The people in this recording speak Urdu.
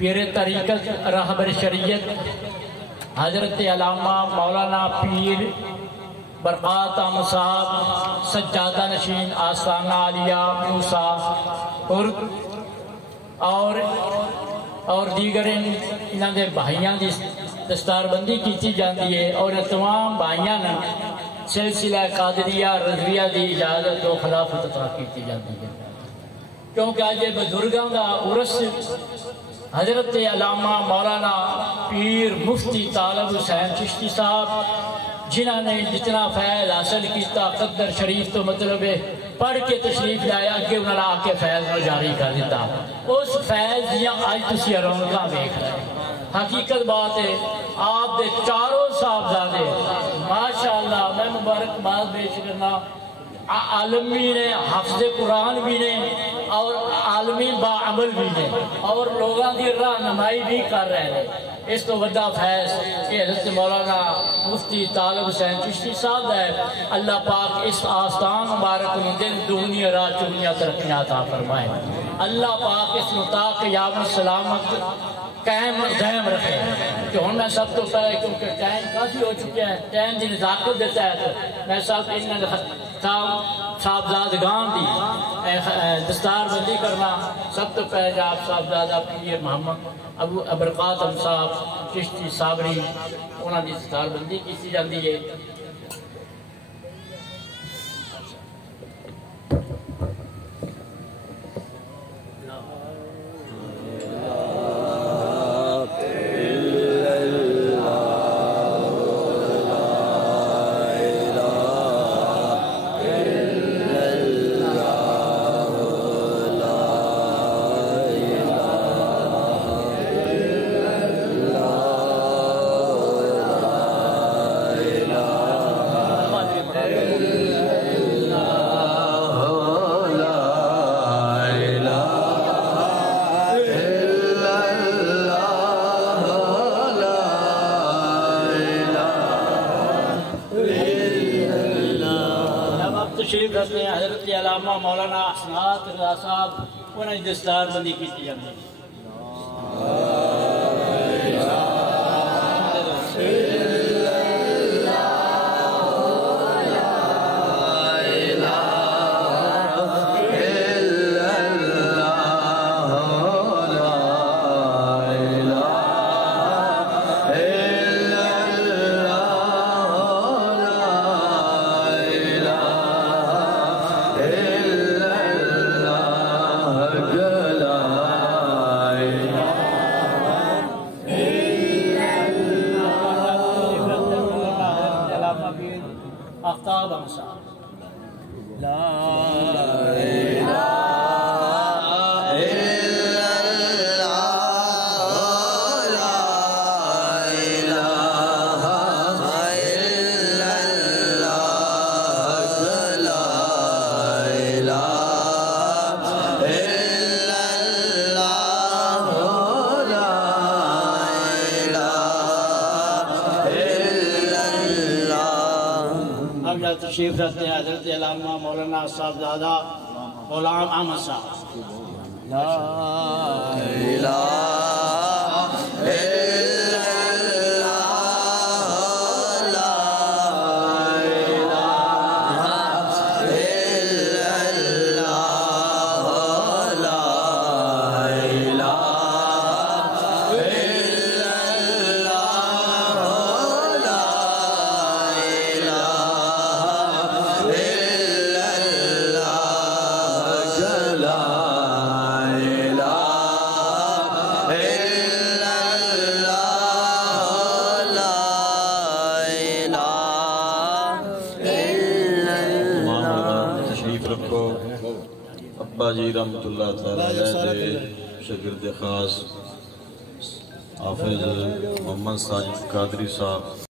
پیر طریقت رہبر شریعت حضرت علامہ مولانا پیر برکات احمد صاحب سجادہ نشین آستانہ عالیہ موسیٰ اور دیگر انہاں دے بھائیاں دی دستار بندی کی جاندی ہے اور تمام بھائیاں نے سلسلہ قادریہ رضویہ دی اجازت و خلافت عطا کی جاندی ہے کیونکہ آج بزرگاں دا عرس حضرت علامہ مولانا پیر مفتی طالب حسین چشتی صاحب جنہوں نے جتنا فیض حاصل کیتا قدر شریف تو مطلب ہے پڑھ کے تشریف لایا کہ انہوں نے آکے فیض میں جاری کر دیتا اس فیض دیا آج تسی رونقاں دیکھ رہے ہیں حقیقت بات ہے آپ دے چاروں صاحبزادے ماشاءاللہ میں مبارکباد پیش کرنا عالم بھی نے حفظ قرآن بھی نے اور عالمی باعمل بھی نے اور لوگاں دی رہنمائی بھی کر رہے ہیں اس تو وڈا فیض کہ حضرت مولانا مفتی طالب حسین چشتی صاحب ہے اللہ پاک اس آستان مبارک میں دل دنیا رات چونیا ترقیاں عطا فرمائے اللہ پاک اس مطاق قیام سلامت قائم دائم رکھے کہ ہم میں سب تو پہلے کیونکہ ٹائم کافی ہو چکے ہیں ٹائم دی نزاکت دیتا ہے تو میں سب انہیں صاحبزادگان دی دستار بندی کرنا سب تو پہلے آپ صاحبزادہ پیر محمد ابو برکات احمد صاحب چشتی صابری انہوں نے دستار بندی کی جاندی ہے تشریف رکھتے ہیں حضرت علامہ مولانا احسنات رضا صاحب انہیں دستار بندی کی جاندی ہے آفتاب امسا لا تشریف رکھتے ہیں حضرت علامہ مولانا صاحبزادہ غلام احمد صاحب لا الہ ابا جی رحمت اللہ تعالی شاگرد خاص حافظ محمد ساجد قادری صاحب